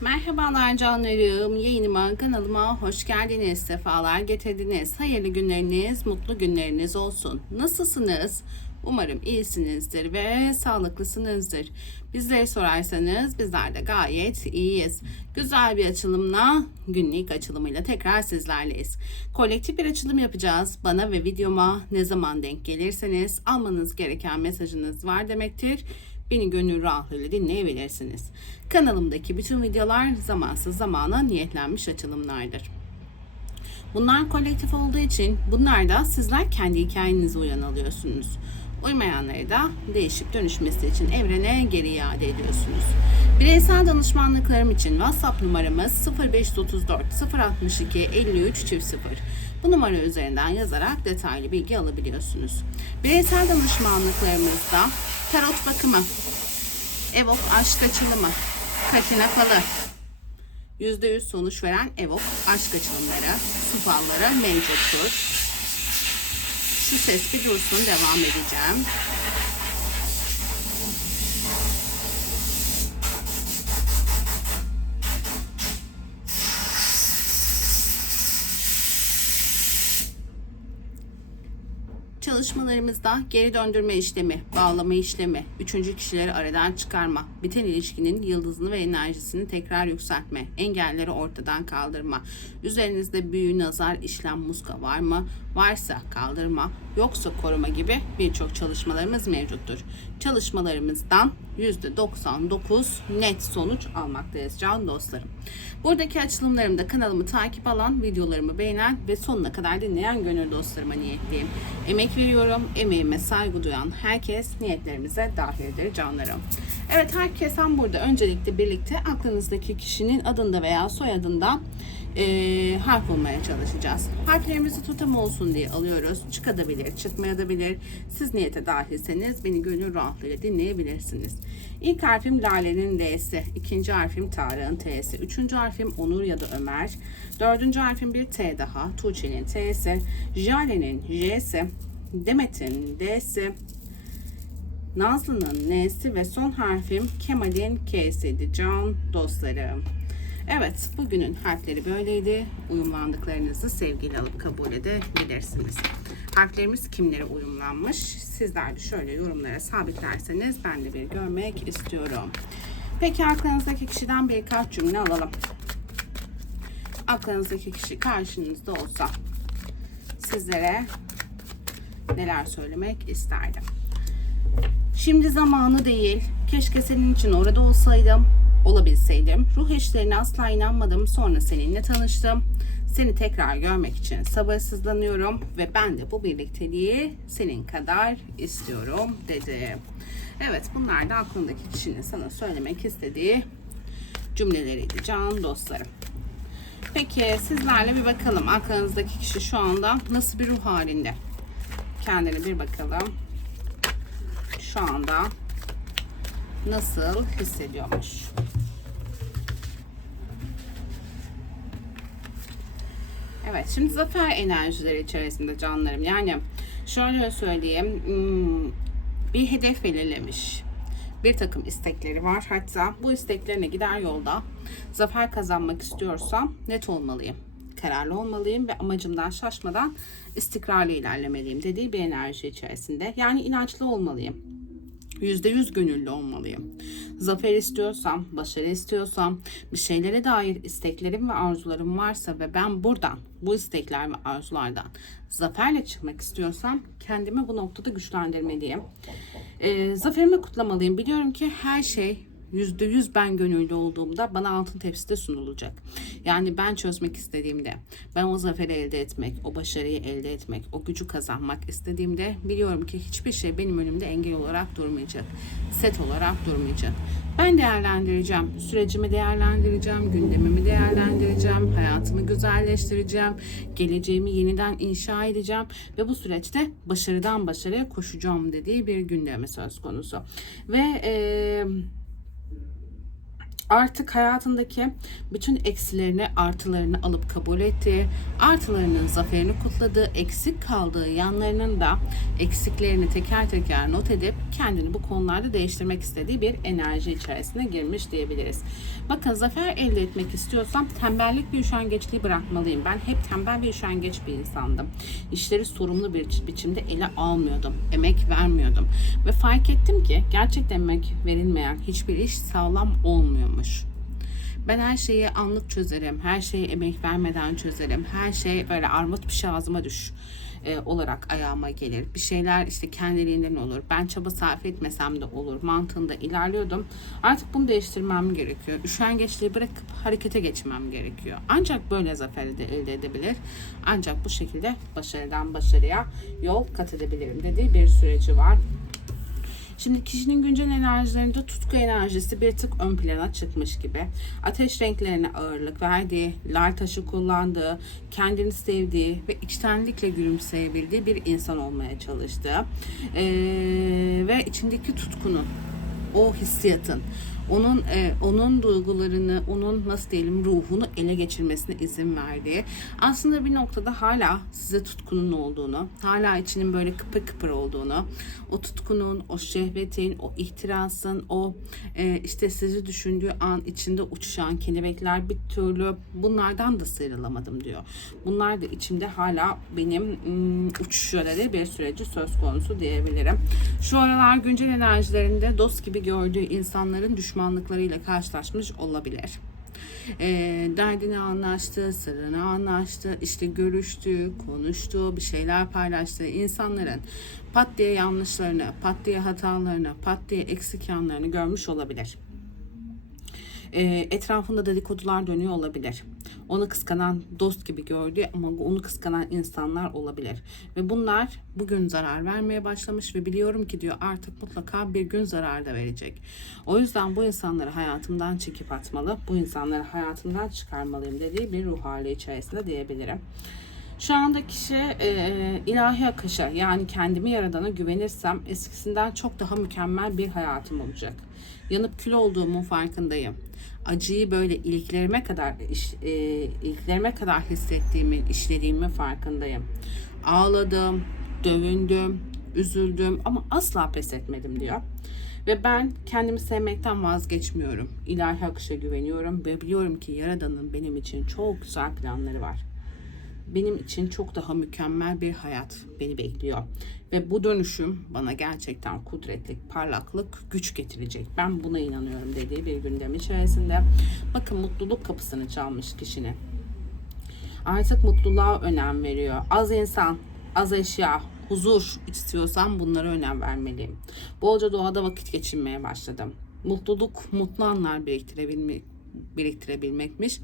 Merhabalar canlarım. Yayınıma, kanalıma hoş geldiniz. Sefalar getirdiniz. Hayırlı günleriniz, mutlu günleriniz olsun. Nasılsınız? Umarım iyisinizdir ve sağlıklısınızdır. Bizleri sorarsanız bizler de gayet iyiyiz. Güzel bir açılımla, günlük açılımıyla tekrar sizlerleyiz. Kolektif bir açılım yapacağız. Bana ve videoma ne zaman denk gelirseniz almanız gereken mesajınız var demektir. Beni gönül rahatlığıyla dinleyebilirsiniz. Kanalımdaki bütün videolar zamansız zamana niyetlenmiş açılımlardır. Bunlar kolektif olduğu için bunlar da sizler kendi hikayenize uyan alıyorsunuz. Uymayanları da değişip dönüşmesi için evrene geri iade ediyorsunuz. Bireysel danışmanlıklarım için WhatsApp numaramız 0534 062 53 0. Bu numara üzerinden yazarak detaylı bilgi alabiliyorsunuz. Bireysel danışmanlıklarımızda tarot bakımı, evok aşk açılımı, katina falı, %100 sonuç veren evok aşk açılımları, su falları mevcuttur. Şu ses bir dursun devam edeceğim. Çalışmalarımızda geri döndürme işlemi, bağlama işlemi, üçüncü kişileri aradan çıkarma, biten ilişkinin yıldızını ve enerjisini tekrar yükseltme, engelleri ortadan kaldırma, üzerinizde büyü, nazar, işlem, muska var mı? Varsa kaldırma, yoksa koruma gibi birçok çalışmalarımız mevcuttur. Çalışmalarımızdan %99 net sonuç almaktayız can dostlarım. Buradaki açılımlarımda kanalımı takip alan, videolarımı beğenen ve sonuna kadar dinleyen gönül dostlarıma niyetliyim. Emek veriyorum, emeğime saygı duyan herkes niyetlerimize dahildir canlarım. Evet herkesten burada öncelikle birlikte aklınızdaki kişinin adında veya soyadında e, harf bulmaya çalışacağız. Harflerimizi tutam olsun diye alıyoruz. Çıkabilir, çıkmayabilir. Siz niyete dahilseniz beni gönül rahatlığıyla dinleyebilirsiniz. İlk harfim Lale'nin L'si, ikinci harfim Tarık'ın T'si, üçüncü harfim Onur ya da Ömer, dördüncü harfim bir T daha, Tuğçe'nin T'si, Jale'nin J'si, Demet'in D'si, Nazlı'nın N'si ve son harfim Kemal'in K'siydi can dostlarım. Evet, bugünün harfleri böyleydi. Uyumlandıklarınızı sevgiyle alıp kabul edebilirsiniz. Harflerimiz kimlere uyumlanmış? Sizler de şöyle yorumlara sabitlerseniz ben de bir görmek istiyorum. Peki aklınızdaki kişiden birkaç cümle alalım. Aklınızdaki kişi karşınızda olsa sizlere neler söylemek isterdim? Şimdi zamanı değil. Keşke senin için orada olsaydım olabilseydim. Ruh eşlerine asla inanmadım. Sonra seninle tanıştım. Seni tekrar görmek için sabırsızlanıyorum ve ben de bu birlikteliği senin kadar istiyorum dedi. Evet bunlar da aklındaki kişinin sana söylemek istediği cümleleriydi can dostlarım. Peki sizlerle bir bakalım aklınızdaki kişi şu anda nasıl bir ruh halinde? Kendine bir bakalım. Şu anda nasıl hissediyormuş? Evet, şimdi zafer enerjileri içerisinde canlarım. Yani şöyle söyleyeyim, hmm, bir hedef belirlemiş. Bir takım istekleri var. Hatta bu isteklerine gider yolda zafer kazanmak istiyorsam net olmalıyım. Kararlı olmalıyım ve amacımdan şaşmadan istikrarlı ilerlemeliyim dediği bir enerji içerisinde. Yani inançlı olmalıyım. %100 gönüllü olmalıyım. Zafer istiyorsam, başarı istiyorsam, bir şeylere dair isteklerim ve arzularım varsa ve ben buradan, bu istekler ve arzulardan zaferle çıkmak istiyorsam kendimi bu noktada güçlendirmeliyim. Ee, zaferimi kutlamalıyım. Biliyorum ki her şey %100 ben gönüllü olduğumda bana altın tepside sunulacak. Yani ben çözmek istediğimde, ben o zaferi elde etmek, o başarıyı elde etmek, o gücü kazanmak istediğimde biliyorum ki hiçbir şey benim önümde engel olarak durmayacak. Set olarak durmayacak. Ben değerlendireceğim, sürecimi değerlendireceğim, gündemimi değerlendireceğim, hayatımı güzelleştireceğim, geleceğimi yeniden inşa edeceğim ve bu süreçte başarıdan başarıya koşacağım dediği bir gündemi söz konusu. Ve eee artık hayatındaki bütün eksilerini artılarını alıp kabul etti. Artılarının zaferini kutladı. Eksik kaldığı yanlarının da eksiklerini teker teker not edip kendini bu konularda değiştirmek istediği bir enerji içerisine girmiş diyebiliriz. Bakın zafer elde etmek istiyorsam tembellik bir üşengeçliği bırakmalıyım. Ben hep tembel bir üşengeç bir insandım. İşleri sorumlu bir biçimde ele almıyordum. Emek vermiyordum. Ve fark ettim ki gerçekten emek verilmeyen hiçbir iş sağlam olmuyormuş. Ben her şeyi anlık çözerim. Her şeyi emek vermeden çözerim. Her şey böyle armut bir şey ağzıma düş e, olarak ayağıma gelir. Bir şeyler işte kendiliğinden olur. Ben çaba sarf etmesem de olur. Mantığında ilerliyordum. Artık bunu değiştirmem gerekiyor. Üşengeçliği bırakıp harekete geçmem gerekiyor. Ancak böyle zafer de elde edebilir. Ancak bu şekilde başarıdan başarıya yol kat edebilirim dediği bir süreci var. Şimdi kişinin güncel enerjilerinde tutku enerjisi bir tık ön plana çıkmış gibi. Ateş renklerine ağırlık verdiği, lar taşı kullandığı, kendini sevdiği ve içtenlikle gülümseyebildiği bir insan olmaya çalıştığı ee, ve içindeki tutkunun, o hissiyatın, onun e, onun duygularını, onun nasıl diyelim ruhunu ele geçirmesine izin verdiği. Aslında bir noktada hala size tutkunun olduğunu, hala içinin böyle kıpır kıpır olduğunu, o tutkunun, o şehvetin, o ihtirasın, o e, işte sizi düşündüğü an içinde uçuşan kelebekler bir türlü bunlardan da sıyrılamadım diyor. Bunlar da içimde hala benim ım, dedi bir süreci söz konusu diyebilirim. Şu aralar güncel enerjilerinde dost gibi gördüğü insanların düşmanlıklarıyla karşılaşmış olabilir. E, derdini anlaştı, sırrını anlaştı, işte görüştü, konuştu, bir şeyler paylaştığı insanların pat diye yanlışlarını, pat diye hatalarını, pat diye eksik yanlarını görmüş olabilir. E, etrafında dedikodular dönüyor olabilir. Onu kıskanan dost gibi gördüğü ama onu kıskanan insanlar olabilir. Ve bunlar bugün zarar vermeye başlamış ve biliyorum ki diyor artık mutlaka bir gün zarar da verecek. O yüzden bu insanları hayatımdan çekip atmalı. Bu insanları hayatımdan çıkarmalıyım dediği bir ruh hali içerisinde diyebilirim. Şu anda kişi e, ilahi akışa yani kendimi yaradana güvenirsem eskisinden çok daha mükemmel bir hayatım olacak. Yanıp kül olduğumun farkındayım. Acıyı böyle iliklerime kadar iş, e, iliklerime kadar hissettiğimin, işlediğimin farkındayım. Ağladım, dövündüm, üzüldüm ama asla pes etmedim diyor. Ve ben kendimi sevmekten vazgeçmiyorum. İlahi akışa güveniyorum ve biliyorum ki Yaradan'ın benim için çok güzel planları var benim için çok daha mükemmel bir hayat beni bekliyor. Ve bu dönüşüm bana gerçekten kudretlik, parlaklık, güç getirecek. Ben buna inanıyorum dediği bir gündem içerisinde. Bakın mutluluk kapısını çalmış kişinin. Artık mutluluğa önem veriyor. Az insan, az eşya, huzur istiyorsam bunlara önem vermeliyim. Bolca doğada vakit geçirmeye başladım. Mutluluk, mutlu anlar biriktirebilmek, biriktirebilmekmiş.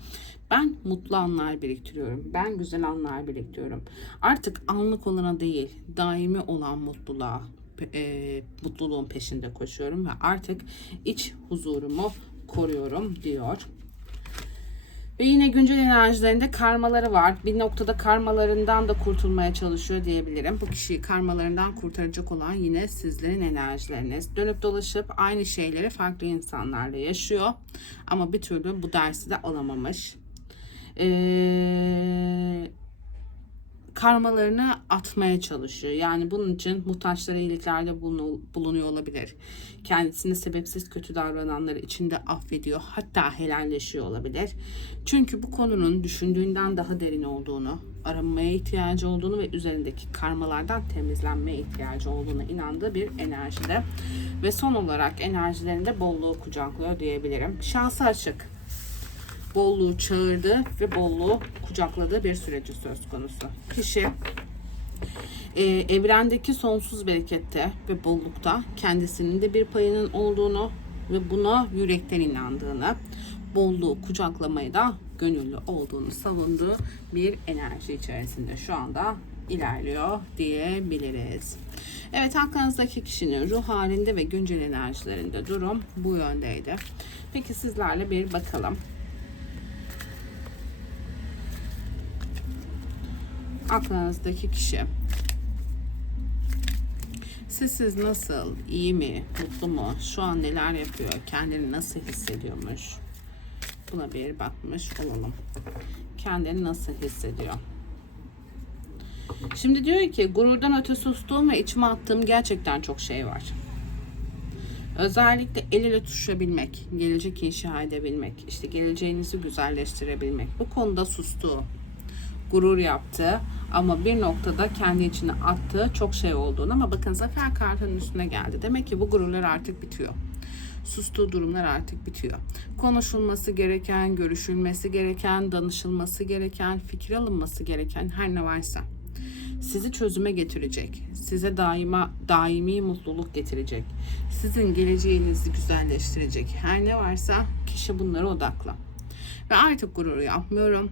Ben mutlu anlar biriktiriyorum. Ben güzel anlar biriktiriyorum. Artık anlık olana değil, daimi olan mutluluğa, e, mutluluğun peşinde koşuyorum ve artık iç huzurumu koruyorum diyor. Ve yine güncel enerjilerinde karmaları var. Bir noktada karmalarından da kurtulmaya çalışıyor diyebilirim. Bu kişiyi karmalarından kurtaracak olan yine sizlerin enerjileriniz. Dönüp dolaşıp aynı şeyleri farklı insanlarla yaşıyor. Ama bir türlü bu dersi de alamamış. Ee, karmalarını atmaya çalışıyor. Yani bunun için muhtaçlara iyiliklerde bulunuyor olabilir. Kendisine sebepsiz kötü davrananları içinde affediyor. Hatta helalleşiyor olabilir. Çünkü bu konunun düşündüğünden daha derin olduğunu, aranmaya ihtiyacı olduğunu ve üzerindeki karmalardan temizlenmeye ihtiyacı olduğuna inandığı bir enerjide. Ve son olarak enerjilerinde bolluğu kucaklıyor diyebilirim. Şansı açık bolluğu çağırdı ve bolluğu kucakladığı bir süreci söz konusu. Kişi e, evrendeki sonsuz berekette ve bollukta kendisinin de bir payının olduğunu ve buna yürekten inandığını, bolluğu kucaklamayı da gönüllü olduğunu savunduğu bir enerji içerisinde şu anda ilerliyor diyebiliriz. Evet aklınızdaki kişinin ruh halinde ve güncel enerjilerinde durum bu yöndeydi. Peki sizlerle bir bakalım. Aklınızdaki kişi. Sessiz nasıl? İyi mi? Mutlu mu? Şu an neler yapıyor? Kendini nasıl hissediyormuş? Buna bir bakmış olalım. Kendini nasıl hissediyor? Şimdi diyor ki gururdan öte sustuğum ve içime attığım gerçekten çok şey var. Özellikle el ele tutuşabilmek, gelecek inşa edebilmek, işte geleceğinizi güzelleştirebilmek. Bu konuda sustuğu, gurur yaptığı ama bir noktada kendi içine attığı çok şey olduğunu ama bakın zafer kartının üstüne geldi. Demek ki bu gururlar artık bitiyor. Sustuğu durumlar artık bitiyor. Konuşulması gereken, görüşülmesi gereken, danışılması gereken, fikir alınması gereken her ne varsa sizi çözüme getirecek. Size daima daimi mutluluk getirecek. Sizin geleceğinizi güzelleştirecek. Her ne varsa kişi bunlara odaklı. Ve artık gurur yapmıyorum.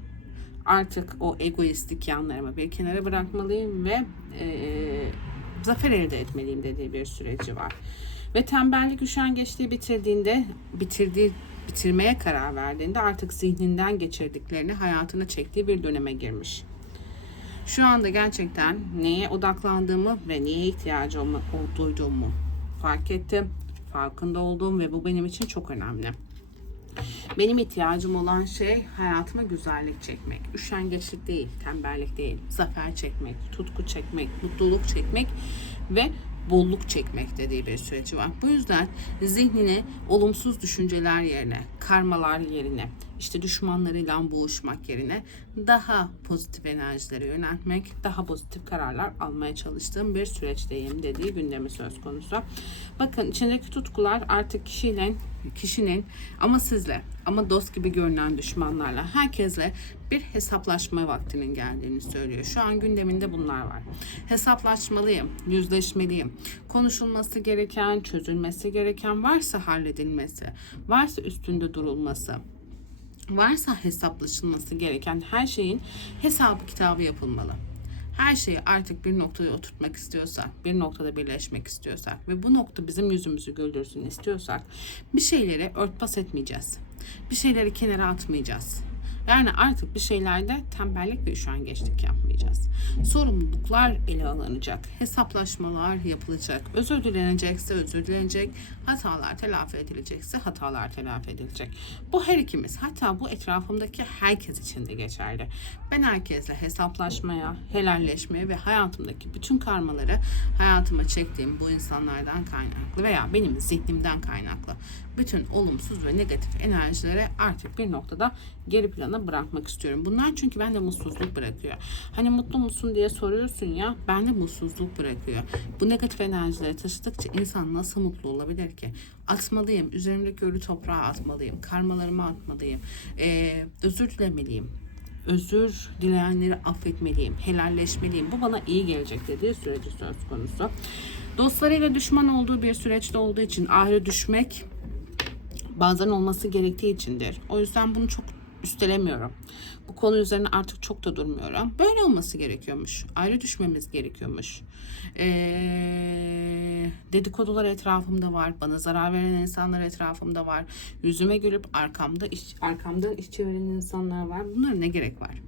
Artık o egoistik yanlarımı bir kenara bırakmalıyım ve eee, zafer elde etmeliyim dediği bir süreci var. Ve tembellik üşengeçliği bitirdiğinde, bitirdiği bitirmeye karar verdiğinde artık zihninden geçirdiklerini hayatına çektiği bir döneme girmiş. Şu anda gerçekten neye odaklandığımı ve neye ihtiyacı olma, o- duyduğumu fark ettim. Farkında olduğum ve bu benim için çok önemli. Benim ihtiyacım olan şey hayatıma güzellik çekmek. Üşengeçlik değil, tembellik değil. Zafer çekmek, tutku çekmek, mutluluk çekmek ve bolluk çekmek dediği bir süreci var. Bu yüzden zihnine olumsuz düşünceler yerine, karmalar yerine, işte düşmanlarıyla boğuşmak yerine daha pozitif enerjilere yöneltmek, daha pozitif kararlar almaya çalıştığım bir süreçteyim dediği gündemi söz konusu. Bakın içindeki tutkular artık kişiyle, kişinin ama sizle ama dost gibi görünen düşmanlarla herkesle bir hesaplaşma vaktinin geldiğini söylüyor. Şu an gündeminde bunlar var. Hesaplaşmalıyım, yüzleşmeliyim. Konuşulması gereken, çözülmesi gereken varsa halledilmesi, varsa üstünde durulması, varsa hesaplaşılması gereken her şeyin hesabı kitabı yapılmalı. Her şeyi artık bir noktaya oturtmak istiyorsak, bir noktada birleşmek istiyorsak ve bu nokta bizim yüzümüzü güldürsün istiyorsak bir şeyleri örtbas etmeyeceğiz. Bir şeyleri kenara atmayacağız. Yani artık bir şeylerde tembellik ve üşengeçlik yapmayacağız. Sorumluluklar ele alınacak. Hesaplaşmalar yapılacak. Özür dilenecekse özür dilenecek. Hatalar telafi edilecekse hatalar telafi edilecek. Bu her ikimiz hatta bu etrafımdaki herkes için de geçerli. Ben herkesle hesaplaşmaya, helalleşmeye ve hayatımdaki bütün karmaları hayatıma çektiğim bu insanlardan kaynaklı veya benim zihnimden kaynaklı bütün olumsuz ve negatif enerjilere artık bir noktada geri plana bırakmak istiyorum. Bunlar çünkü bende mutsuzluk bırakıyor. Hani mutlu musun diye soruyorsun ya bende mutsuzluk bırakıyor. Bu negatif enerjileri taşıdıkça insan nasıl mutlu olabilir ki? Atmalıyım. Üzerimdeki ölü toprağa atmalıyım. Karmalarımı atmalıyım. Ee, özür dilemeliyim özür dileyenleri affetmeliyim, helalleşmeliyim. Bu bana iyi gelecek dediği süreci söz konusu. Dostlarıyla düşman olduğu bir süreçte olduğu için ayrı düşmek bazen olması gerektiği içindir. O yüzden bunu çok üstelemiyorum. Bu konu üzerine artık çok da durmuyorum. Böyle olması gerekiyormuş. Ayrı düşmemiz gerekiyormuş. Ee, dedikodular etrafımda var. Bana zarar veren insanlar etrafımda var. Yüzüme gülüp arkamda iş, arkamda iş çeviren insanlar var. Bunlara ne gerek var?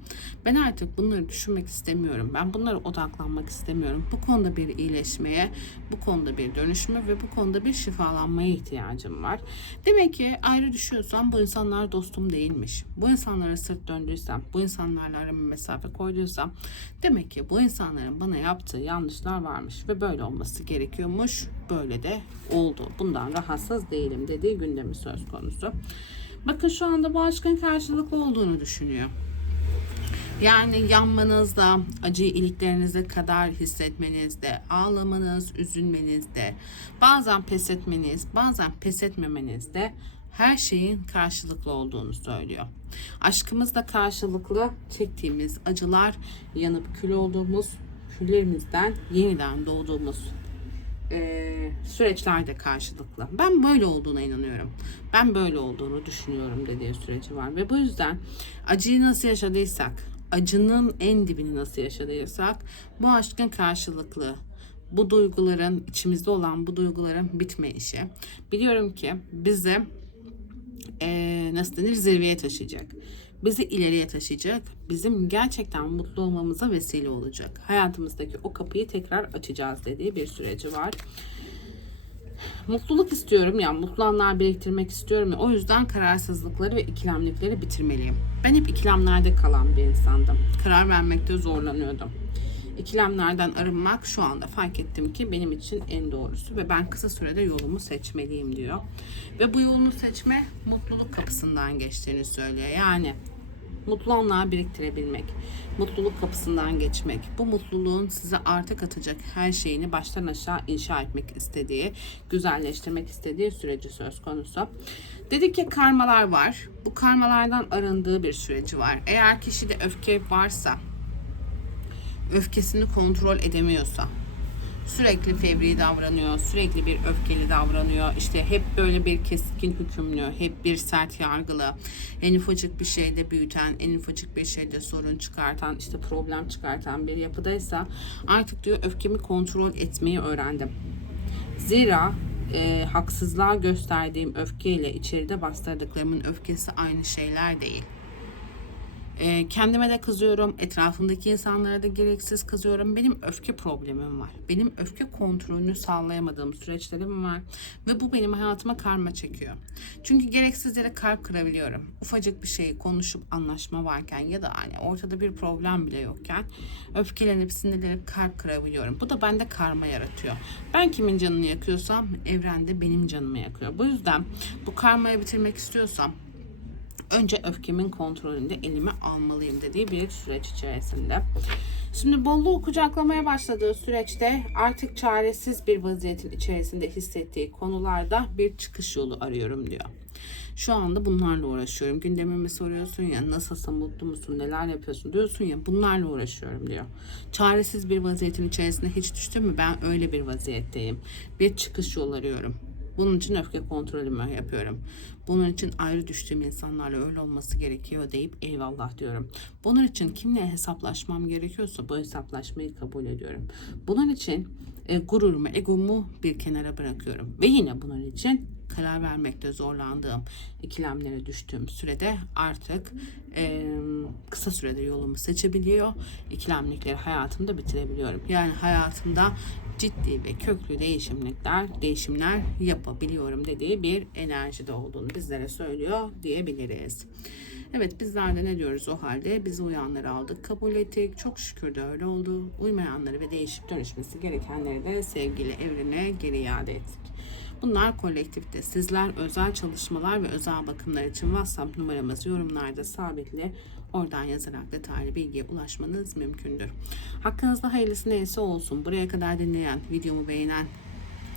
Ben artık bunları düşünmek istemiyorum. Ben bunlara odaklanmak istemiyorum. Bu konuda bir iyileşmeye, bu konuda bir dönüşme ve bu konuda bir şifalanmaya ihtiyacım var. Demek ki ayrı düşüyorsam bu insanlar dostum değilmiş. Bu insanlara sırt döndüysem, bu insanlarla arama mesafe koyduysam demek ki bu insanların bana yaptığı yanlışlar varmış ve böyle olması gerekiyormuş. Böyle de oldu. Bundan rahatsız değilim dediği gündemi söz konusu. Bakın şu anda bu aşkın karşılıklı olduğunu düşünüyor. Yani yanmanızda, acıyı iliklerinize kadar hissetmenizde, ağlamanız, üzülmenizde, bazen pes etmeniz, bazen pes etmemenizde her şeyin karşılıklı olduğunu söylüyor. Aşkımızda karşılıklı çektiğimiz acılar, yanıp kül olduğumuz, küllerimizden yeniden doğduğumuz e, süreçlerde karşılıklı. Ben böyle olduğuna inanıyorum. Ben böyle olduğunu düşünüyorum dediği süreci var. Ve bu yüzden acıyı nasıl yaşadıysak, acının en dibini nasıl yaşadıysak bu aşkın karşılıklı bu duyguların içimizde olan bu duyguların bitme. Biliyorum ki bizi eee, nasıl denir zirveye taşıyacak. Bizi ileriye taşıyacak. Bizim gerçekten mutlu olmamıza vesile olacak. Hayatımızdaki o kapıyı tekrar açacağız dediği bir süreci var. Mutluluk istiyorum ya mutlu anlar biriktirmek istiyorum ya o yüzden kararsızlıkları ve ikilemlikleri bitirmeliyim. Ben hep ikilemlerde kalan bir insandım. Karar vermekte zorlanıyordum. İkilemlerden arınmak şu anda fark ettim ki benim için en doğrusu ve ben kısa sürede yolumu seçmeliyim diyor. Ve bu yolunu seçme mutluluk kapısından geçtiğini söylüyor. Yani mutlu anlar biriktirebilmek, mutluluk kapısından geçmek, bu mutluluğun size artı katacak her şeyini baştan aşağı inşa etmek istediği, güzelleştirmek istediği süreci söz konusu. Dedik ki karmalar var. Bu karmalardan arındığı bir süreci var. Eğer kişide öfke varsa, öfkesini kontrol edemiyorsa, sürekli fevri davranıyor, sürekli bir öfkeli davranıyor. İşte hep böyle bir keskin hükümlü, hep bir sert yargılı, en ufacık bir şeyde büyüten, en ufacık bir şeyde sorun çıkartan, işte problem çıkartan bir yapıdaysa artık diyor öfkemi kontrol etmeyi öğrendim. Zira e, haksızlığa gösterdiğim öfkeyle içeride bastırdıklarımın öfkesi aynı şeyler değil. E, kendime de kızıyorum, etrafımdaki insanlara da gereksiz kızıyorum. Benim öfke problemim var. Benim öfke kontrolünü sağlayamadığım süreçlerim var ve bu benim hayatıma karma çekiyor. Çünkü gereksiz yere kalp kırabiliyorum. Ufacık bir şeyi konuşup anlaşma varken ya da hani ortada bir problem bile yokken öfkelenip sinirlenip kalp kırabiliyorum. Bu da bende karma yaratıyor. Ben kimin canını yakıyorsam evrende benim canımı yakıyor. Bu yüzden bu karmayı bitirmek istiyorsam önce öfkemin kontrolünde elime almalıyım dediği bir süreç içerisinde. Şimdi bolluğu kucaklamaya başladığı süreçte artık çaresiz bir vaziyetin içerisinde hissettiği konularda bir çıkış yolu arıyorum diyor. Şu anda bunlarla uğraşıyorum. Gündemimi soruyorsun ya nasılsın, mutlu musun, neler yapıyorsun diyorsun ya bunlarla uğraşıyorum diyor. Çaresiz bir vaziyetin içerisinde hiç düştüm mü ben öyle bir vaziyetteyim. Bir çıkış yolu arıyorum. Bunun için öfke kontrolümü yapıyorum. Bunun için ayrı düştüğüm insanlarla öyle olması gerekiyor deyip eyvallah diyorum. Bunun için kimle hesaplaşmam gerekiyorsa bu hesaplaşmayı kabul ediyorum. Bunun için e, gururumu, egomu bir kenara bırakıyorum. Ve yine bunun için karar vermekte zorlandığım, ikilemlere düştüğüm sürede artık e, kısa sürede yolumu seçebiliyor. İkilemlikleri hayatımda bitirebiliyorum. Yani hayatımda ciddi ve köklü değişimlikler, değişimler yapabiliyorum dediği bir enerjide olduğunu bizlere söylüyor diyebiliriz. Evet bizler de ne diyoruz o halde? Biz uyanları aldık, kabul ettik. Çok şükür de öyle oldu. Uymayanları ve değişip dönüşmesi gerekenleri de sevgili evrene geri iade ettik. Bunlar kolektifte. Sizler özel çalışmalar ve özel bakımlar için WhatsApp numaramız yorumlarda sabitli. Oradan yazarak detaylı bilgiye ulaşmanız mümkündür. Hakkınızda hayırlısı neyse olsun. Buraya kadar dinleyen, videomu beğenen,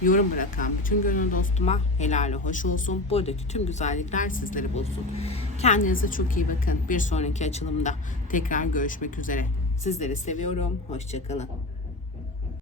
yorum bırakan bütün gönül dostuma helali hoş olsun. Buradaki tüm güzellikler sizleri bulsun. Kendinize çok iyi bakın. Bir sonraki açılımda tekrar görüşmek üzere. Sizleri seviyorum. Hoşçakalın.